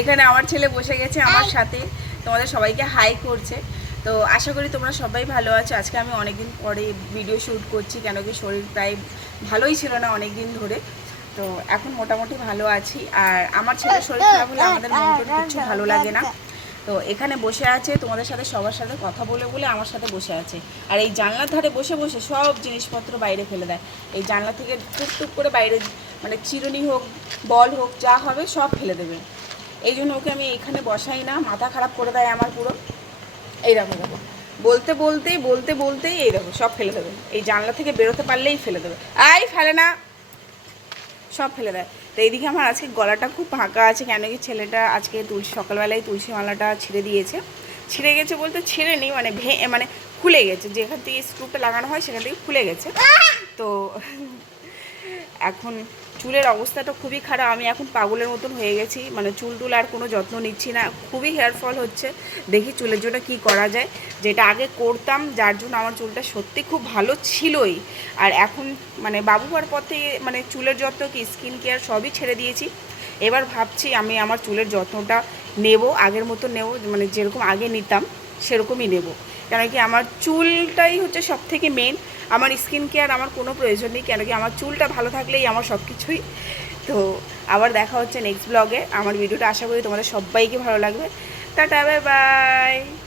এখানে আমার ছেলে বসে গেছে আমার সাথে, তোমাদের সবাইকে হাই করছে। তো আশা করি তোমরা সবাই ভালো আছো। আজকে আমি অনেকদিন পরে ভিডিও শ্যুট করছি, কেন কি শরীর প্রায় ভালোই ছিল না অনেক দিন ধরে। তো এখন মোটামুটি ভালো আছি। আর আমার ছেলের শরীর খারাপ হলে আমাদের মনটা কিছু ভালো লাগে না। তো এখানে বসে আছে তোমাদের সাথে সবার সাথে কথা বলে বলে আমার সাথে বসে আছে। আর এই জানলার ধারে বসে বসে সব জিনিসপত্র বাইরে ফেলে দেয়। এই জানলা থেকে টুকটুক করে বাইরে মানে চিরুনি হোক বল হোক যা হবে সব ফেলে দেবে। এই জন্য ওকে আমি এখানে বসাই না, মাথা খারাপ করে দেয় আমার পুরো। এই দেখো দেখো বলতে বলতেই এই দেখো সব ফেলে দেবে। এই জানলা থেকে বেরোতে পারলেই ফেলে দেবে। ফেলে না, সব ফেলে দেয়। তো এইদিকে আমার আজকে গলাটা খুব ফাঁকা আছে, কেন কি ছেলেটা আজকে সকালবেলায় তুলসী মালাটা ছিঁড়ে দিয়েছে। ছিঁড়ে গেছে বলতে ছিঁড়ে নি, মানে খুলে গেছে, যেখান থেকে স্ক্রুটা লাগানো হয় সেখান থেকে খুলে গেছে। তো এখন চুলের অবস্থাটা খুবই খারাপ। আমি এখন পাগলের মতন হয়ে গেছি, মানে চুল আর কোনো যত্ন নিচ্ছি না, খুবই হেয়ার ফল হচ্ছে। দেখি চুলের জন্য কি করা যায়, যেটা আগে করতাম যার জন্য আমার চুলটা সত্যি খুব ভালো ছিলই। আর এখন মানে বাবু হওয়ার পর থেকে মানে চুলের যত্ন কি স্কিন কেয়ার সবই ছেড়ে দিয়েছি। এবার ভাবছি আমি আমার চুলের যত্নটা নেব, আগের মতো নেব, মানে যেরকম আগে নিতাম সেরকমই নেব। কেন কি আমার চুলটাই হচ্ছে সব থেকে মেন। আমার স্কিন কেয়ার আমার কোনো প্রয়োজন নেই, কেন কি আমার চুলটা ভালো থাকলেই আমার সব কিছুই। তো আবার দেখা হচ্ছে নেক্সট ব্লগে। আমার ভিডিওটা আশা করি তোমাদের সবাইকে ভালো লাগবে। Tata, bye bye.